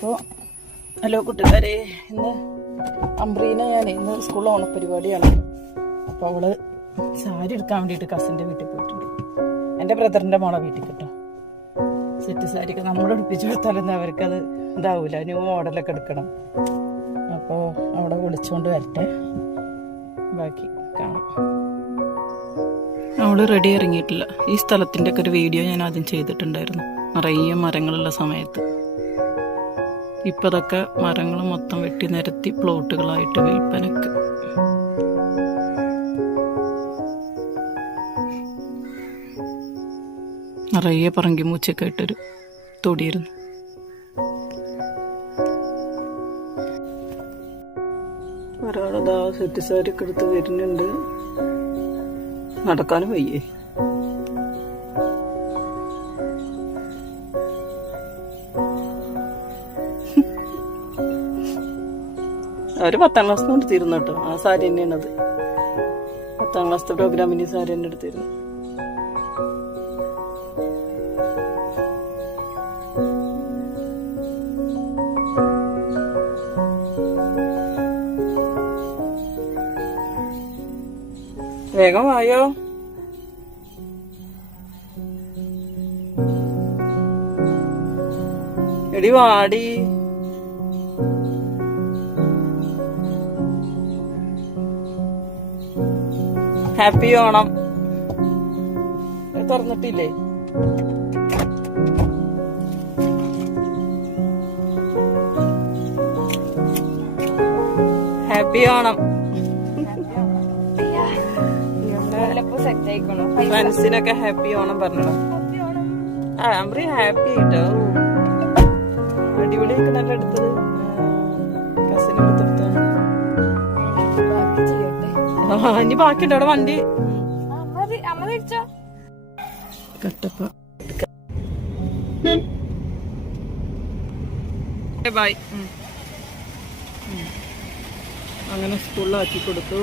അപ്പോൾ ഹലോ കൂട്ടുകാരെ ഇന്ന് അംബ്രീനെ ഞാൻ ഇന്ന് സ്കൂളിൽ ഓണപ്പരിപാടിയാണ്. അപ്പോൾ അവൾ സാരി എടുക്കാൻ വേണ്ടിയിട്ട് കസിന്റെ വീട്ടിൽ പോയിട്ടുണ്ട്. എന്റെ ബ്രദറിന്റെ മോളെ വീട്ടിൽ കിട്ടും. സെറ്റ് സാരിയൊക്കെ നമ്മൾ എടുപ്പിച്ചു കൊടുത്താലൊന്നും അവർക്കത് ഇതാവൂല. ന്യൂ മോഡലൊക്കെ എടുക്കണം. അപ്പോൾ അവിടെ വിളിച്ചുകൊണ്ട് വരട്ടെ. ബാക്കി കാണാം. അവൾ റെഡി ഇറങ്ങിയിട്ടില്ല. ഈ സ്ഥലത്തിന്റെ ഒക്കെ ഒരു വീഡിയോ ഞാൻ ആദ്യം ചെയ്തിട്ടുണ്ടായിരുന്നു. നിറയെ മരങ്ങളുള്ള സമയത്ത്. ഇപ്പം അതൊക്കെ മരങ്ങൾ മൊത്തം വെട്ടി നിരത്തി പ്ലോട്ടുകളായിട്ട് വിൽപ്പനക്ക്. നിറയെ പറങ്കി മൂച്ചൊക്കെ ഇട്ടൊരു തൊടിയിരുന്നു ഒരാളതാ സെറ്റ് സാരി ഒക്കെ എടുത്ത് വരുന്നുണ്ട്. നടക്കാനും വയ്യേ. അവർ പത്താം ക്ലാസ് കൊണ്ട് എടുത്തിരുന്നു കേട്ടോ ആ സാരി തന്നെയാണ് അത് പത്താം ക്ലാസ്സിലെ പ്രോഗ്രാമിന് സാരി തന്നെ എടുത്തിരുന്നു. വേഗം വായോ. എടി വാടി. ഹാപ്പി ഓണം തുറന്നിട്ടില്ലേ? ഹാപ്പി ഓണം ഫ്രണ്ട്സിനൊക്കെ ഹാപ്പി ഓണം പറഞ്ഞോ ആ അമ്രി ഹാപ്പി കേട്ടോ അടിപൊളിയൊക്കെ നല്ല എടുത്തത് കസിന് എടുത്തെടുത്താണ് ആ ഇനി ബാക്കിയുണ്ട്. അവിടെ വണ്ടി? കട്ടപ്പ. ബൈ അങ്ങനെ സ്കൂളിലാക്കി കൊടുത്തു.